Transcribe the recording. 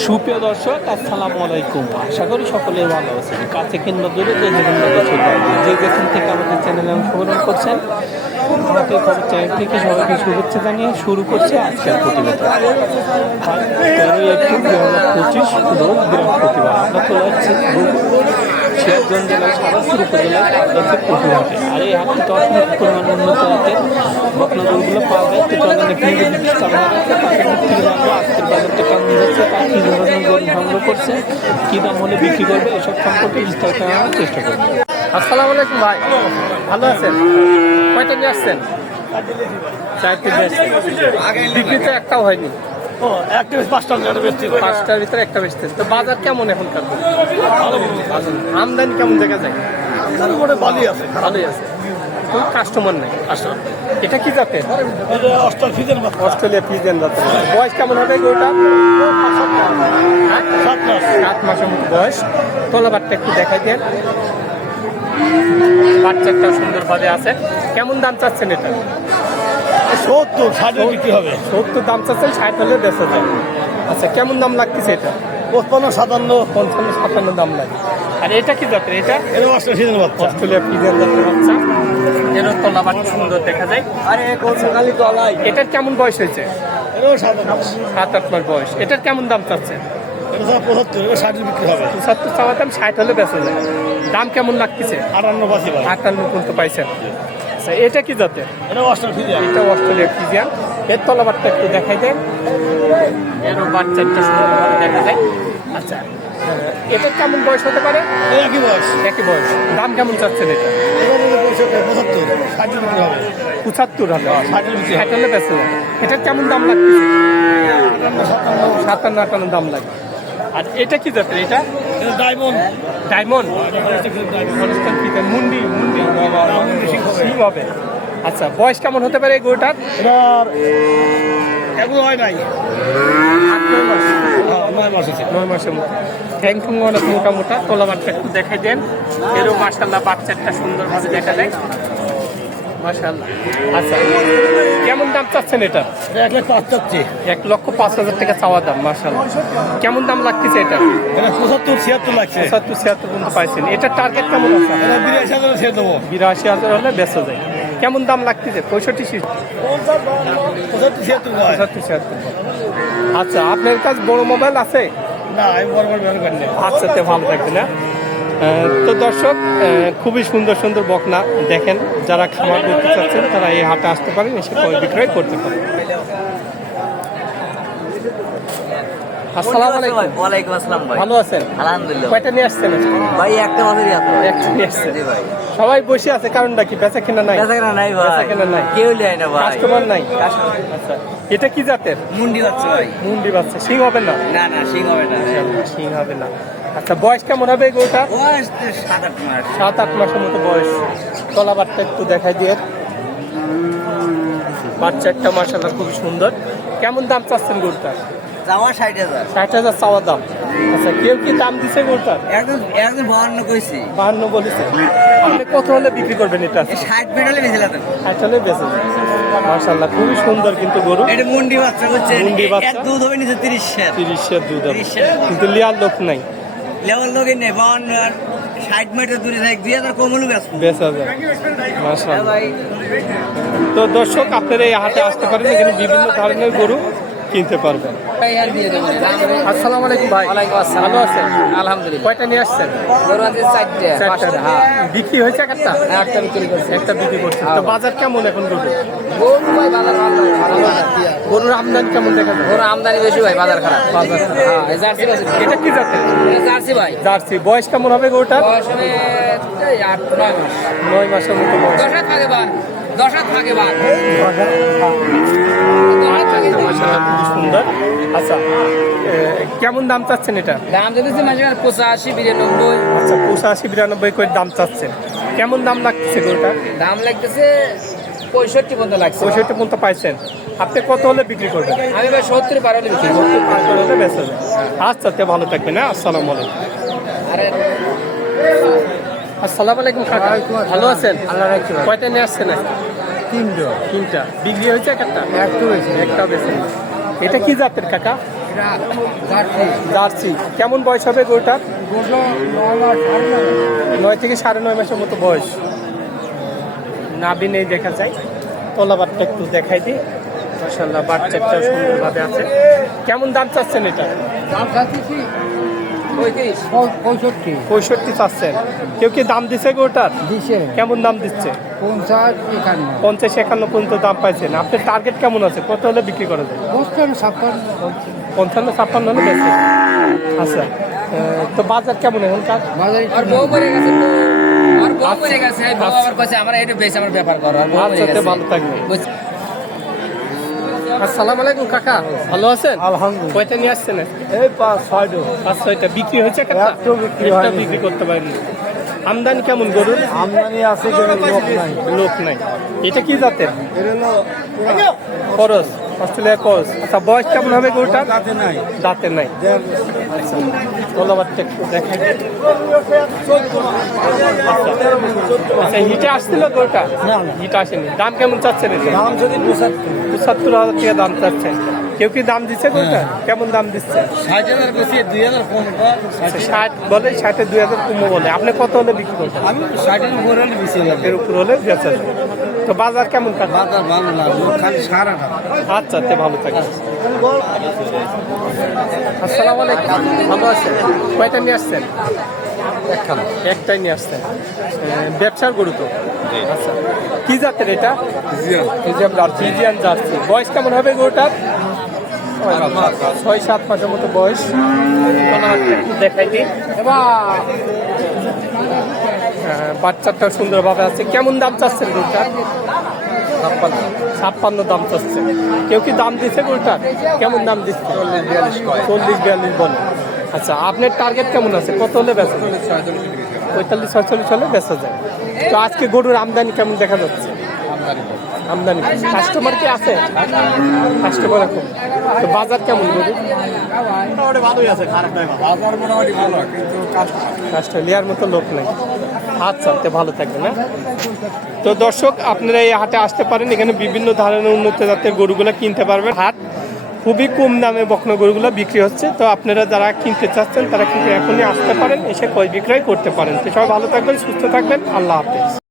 সুপ্রিয় দর্শক, আসসালামু আলাইকুম। আশা করি সকলে ভালো আছেন। কাছে কিংবা দূরে যে যেখানে যে যেখান থেকে আমাদের চ্যানেলে অংশগ্রহণ করছেন, আমাদের খবর চ্যানেল থেকে সবাইকে শুভেচ্ছা জানিয়ে শুরু করছে আজকের প্রতিবেদন। তেরোই এপ্রিল দু হাজার পঁচিশ রোগ বৃহস্পতিবার। আমরা চলে যাচ্ছি সিরাজগঞ্জ জেলার সারাসুর উপজেলার আর এই পরিমাণ উন্নত জাতের বকনগরগুলো পাওয়া যায়। তো তাদের যাচ্ছে তার কী ধরনের গরু সংগ্রহ করছে কী দাম হলে বিক্রি করবে এসব সম্পর্কে বিস্তারিত জানার চেষ্টা করব। আসসালামু আলাইকুম ভাই। ভালো আছেন? কয়টা নিয়ে আসছেন? চারটে বিক্রি তো একটাও হয়নি। বেচতে পাঁচটার ভিতরে একটা বেচতেন তো বাজার কেমন এখনকার? ভালো। আমদানি কেমন দেখা যায়? বালি আছে। ভালোই আছে। কাস্টমার নেই। আসলে এটা কি মাত্র অস্ট্রেলিয়া ফিজেন জাতের বয়স কেমন হবে ওটা সাত মাস। সাত মাসের মতো বয়স। তলাবারটা একটু দেখাই দেন। বাচ্চাটা সুন্দরভাবে আছে। কেমন দাম চাচ্ছেন এটা? সত্তর ষাটে বিক্রি হবে। সত্তর দাম চাচ্ছেন ষাট হলে বেচা যায় আচ্ছা কেমন দাম লাগতেছে এটা? পঁচপান্ন সাতান্ন পঞ্চান্ন সাতান্ন দাম লাগে আর এটা কি জাতের এটা? এটা অস্টার ফিজের বাচ্চা। অস্ট্রেলিয়া ফিজেন জাতের বাচ্চা। এর তলাবারটা সুন্দর দেখা যায়। আরে খালি তলাই এটার কেমন বয়স হয়েছে? এটাও সাত সাত আট মাস বয়স। এটার কেমন দাম চাচ্ছে পঁচাত্তর চাওয়া দাম ষাট হলে বেচা যায়। দাম কেমন লাগতেছে? আটান্ন আটান্ন পর্যন্ত পাইছেন। আচ্ছা এটা কি জাতের? এটা অস্টার ফিজের এটা অস্ট্রেলিয়া ফিজিয়ান। এর তলাবারটা একটু দেখাই দেন। এরও দেখা যায়। আচ্ছা এটার কেমন বয়স হতে পারে? একই বয়স। একই বয়স। দাম কেমন চাচ্ছেন এটা? পঁচাত্তর। হবে। ষাটে হলে বেচা যায় এটার কেমন দাম লাগতেছে সাতান্ন আটান্ন দাম লাগে। আর এটা কি জাতের এটা? এটা ডায়মন্ড। ডায়মন্ড? মুন্ডি মুন্ডি। মুন্ডি সিং হবে। আচ্ছা বয়স কেমন হতে পারে এই গরুটার? এবার এগুলো হয় নাই। মাস। হ্যাঁ, ঠ্যাং ঠুং অনেক মোটা মোটা। একটু দেখাই দেন। এরও মাসাল্লাহ বাচ্চাটা সুন্দরভাবে দেখা যায়। মাসাল্লাহ আচ্ছা কেমন দাম চাচ্ছেন এটা? এক লাখ পাঁচ চাচ্ছি। এক লক্ষ পাঁচ হাজার টাকা চাওয়া দাম কেমন দাম লাগতেছে এটা? এটা পঁচাত্তর ছিয়াত্তর লাগছে। পঁচাত্তর ছিয়াত্তর পর্যন্ত পাইছেন। এটা টার্গেট কেমন আছে? বিরাশি হাজার ছেড়ে দেবো। বিরাশি হাজার হলে বেচা যায়। কেমন দাম লাগতেছে? পঁয়ষট্টি ছিয়াত্তর। ছিয়াত্তর আচ্ছা আপনার কাছে বড় মোবাইল আছে? আচ্ছা তে ভালো থাকবে না আহ, তো দর্শক খুবই সুন্দর সুন্দর বকনা। দেখেন যারা খামার করতে চাচ্ছেন তারা এই হাটে আসতে পারেন এসে ক্রয় বিক্রয় করতে পারেন। আসসালামু আলাইকুম। ওয়ালাইকুম আসসালাম ভাই। ভালো আছেন? আলহামদুলিল্লাহ। কয়টা নিয়ে আসছেন ভাই একটা মাসেরই আছে একটা নিয়ে আসছেন। জি ভাই। সবাই বসে আছে কারণটা কি? বেচা কেনা নাই। বেচা কেনা নাই ভাই। বেচা কেনা নাই। কেউ নেয় না ভাই। কাস্টমার নাই। আচ্ছা এটা কি জাতের? মুন্ডি পাচ্ছে ভাই। মুন্ডি বাচ্চা। সিং হবে না? না না সিং হবে না। সিং হবে না। আচ্ছা বয়স কেমন হবে গরুটা বয়স সাত আট মাস। সাত আট মাসের মতো বয়স। তলাবারটা একটু দেখাই দিয়ে। বাচ্চাটা মাসাল্লাহ খুব সুন্দর। কেমন দাম চাচ্ছেন গরুটার? যাওয়া ষাট হাজার। ষাট হাজার চাওয়া দাম। আচ্ছা কেউ কি দাম দিছে গরুটার? একদম একদম বাহান্ন কইছি। বাহান্ন বলেছে। আপনি কত হলে বিক্রি করবেন এটা? ষাট মেডালে বেঁচে ষাট হলে বেঁচে মাসাল্লাহ খুবই সুন্দর কিন্তু গরু। এটা মুন্ডি বাচ্চা করছে মুন্ডি বাচ্চা? দুধ হবে নিচে তিরিশ শের তিরিশের দুধ হবে। কিন্তু লিয়ার লোক নাই। লেভেল লোকে নেই বাহান্ন আর ষাট মিটার দূরে থাকে দুই হাজার কম হলেও বেচবো। বেচা যায়। ভাই তো দর্শক আপনারা এই হাটে আসতে পারেন। এখানে বিভিন্ন ধরনের গরু। কিনতে পারবেন আসসালামু আলাইকুম ভাই। ওয়ালাইকুম আসসালাম। ভালো আছেন? আলহামদুলিল্লাহ। কয়টা নিয়ে আসছেন? গরু আছে চারটে পাঁচটা। হ্যাঁ বিক্রি হয়েছে একটা? একটা বিক্রি করছে। একটা বিক্রি করছে তো বাজার কেমন এখন গরু গরু ভাই বাজার ভালো। ভালো গরুর আমদানি কেমন দেখা যায় গরু আমদানি বেশি ভাই বাজার খারাপ। বাজার খারাপ। হ্যাঁ জার্সি আছে এটা কি জাতের জার্সি ভাই। জার্সি। বয়স কেমন হবে গরুটা বয়স হবে আট নয় মাস। নয় মাসের মতো বয়স। দশ হাত থাকে বান দশ হাত থাকে বান খুবই সুন্দর। আচ্ছা কেমন দাম চাচ্ছেন এটা? দাম দিতেছে মাঝে পঁচাশি বিরানব্বই। আচ্ছা পঁচাশি বিরানব্বই করে দাম চাচ্ছেন। কেমন দাম লাগছে গরুটা? দাম লাগতেছে পঁয়ষট্টি পর্যন্ত লাগছে। পঁয়ষট্টি পর্যন্ত পাইছেন। আপনি কত হলে বিক্রি করবেন? আমি ভাই সত্তর বারো হলে বিক্রি করব। পাঁচ করে হলে বেঁচে যায় আচ্ছা তে ভালো থাকবেন হ্যাঁ? আসসালামু আলাইকুম। আরে আসসালামু আলাইকুম কাকা। ভালো আছেন? আল্লাহ ভাই। কয়টা নিয়ে আসছেন? তিনটা তিনটা। বিক্রি হয়েছে একটা? একটা হয়েছে। একটা বেছে এটা কি জাতের কাকা? জার্সি। কেমন বয়স হবে গরুটার? নয় থেকে সাড়ে নয় মাসের মতো বয়স। নাভি নেই দেখা যায়। তলাবারটা একটু দেখাই দিই। মাসাল্লাহ বাচ্চাটা সুন্দরভাবে আছে। কেমন দাম চাচ্ছেন এটা? পঁয়ষট্টি। পঁয়ষট্টি চাচ্ছেন। কেউ কি দাম দিচ্ছে গরুটার দিছে। কেমন দাম দিচ্ছে? পঞ্চাশ একান্ন। পঞ্চাশ একান্ন পর্যন্ত দাম পাইছেন। আপনার টার্গেট কেমন আছে? কত হলে বিক্রি করা যায়? পঞ্চান্ন ছাপ্পান্ন। পঞ্চান্ন ছাপ্পান্ন হলে বেশি আচ্ছা তো বাজার কেমন এখনকার বাজারে আর বউ মরে গেছে আর বউ মরে গেছে বউ আমার কাছে আমরা এটা বেশ আমার ব্যাপার করো। আর বউ মরে আচ্ছা, তে গেছে। ভালো থাকবেন। আসসালামু আলাইকুম কাকা। ভালো আছেন? আলহামদুলিল্লাহ। কয়টা নিয়ে আসছেন? এই পাঁচ ছয়টো। পাঁচ ছয়টা। বিক্রি হয়েছে কাকা? একটা বিক্রি করতে পারিনি। আমদানি কেমন গরুর? আমদানি আছে লোক নাই। লোক নাই। এটা কি জাতের? এর হলো খরচ। অস্ট্রেলিয়ার খরচ আচ্ছা বয়স কেমন হবে গরুটা? কাছে নাই। দাঁতে নাই। ধন্যবাদ দেখাই। আচ্ছা হিটে আসছিল গরুটা? না। হিটে আসেনি। দাম কেমন চাচ্ছেন দাম যদি পঁচাত্তর। পঁচাত্তর হাজার টাকা দাম চাচ্ছেন। কেউ কি দাম দিচ্ছে গরুটা? কেমন দাম দিচ্ছে? ষাট হাজার বেশি দুই হাজার আচ্ছা, ষাট বলে ষাটে দুই হাজার কমো বলে। আপনি কত হলে বিক্রি করবেন? আমি ষাটের উপরে হলে বেশি এর উপর হলে বেচা। তো বাজার কেমন কাটবে বাজার ভালো না খালি সারাটা। আচ্ছা তে ভালো থাকে। আসসালামু আলাইকুম ভালো আছেন? কয়টা নিয়ে আসছেন? একটাই নিয়ে আসছেন। ব্যবসার গরু তো? আচ্ছা কি জাতের এটা? Friesian Jersey. বয়স কেমন হবে গরুটার? ছয় সাত মাসের মতো বয়স। দেখাই দিই। হ্যাঁ, বাচ্চাটা সুন্দরভাবে আছে। কেমন দাম চাচ্ছেন গরুটার ছাপ্পান্ন। দাম চাচ্ছে। কেউ কি দাম দিচ্ছে গরুটার? কেমন দাম দিচ্ছে? চল্লিশ বিয়াল্লিশ চল্লিশ বিয়াল্লিশ বলে। আচ্ছা আপনার টার্গেট কেমন আছে? কত হলে বেচা পঁয়তাল্লিশ ছয়চল্লিশ হলে বেচা যায়। তো আজকে গরুর আমদানি কেমন দেখা যাচ্ছে? আমদানি কাস্টমার কি আছে? কাস্টমার এখন তো বাজার কেমন গরু? ভালোই আছে খারাপ বাজার মোটামুটি ভালো। কিন্তু অস্ট্রেলিয়ার মতো লোক নেই। আচ্ছা চালতে ভালো থাকবেন হ্যাঁ তো দর্শক, আপনারা এই হাটে আসতে পারেন। এখানে বিভিন্ন ধরনের উন্নত জাতের গরুগুলো কিনতে পারবেন। হাট খুবই কম দামে বকনা গরুগুলো বিক্রি হচ্ছে। তো আপনারা যারা কিনতে চাচ্ছেন, তারা কিন্তু এখনই আসতে পারেন, এসে ক্রয় বিক্রয় করতে পারেন। তো সবাই ভালো থাকবেন, সুস্থ থাকবেন। আল্লাহ হাফেজ।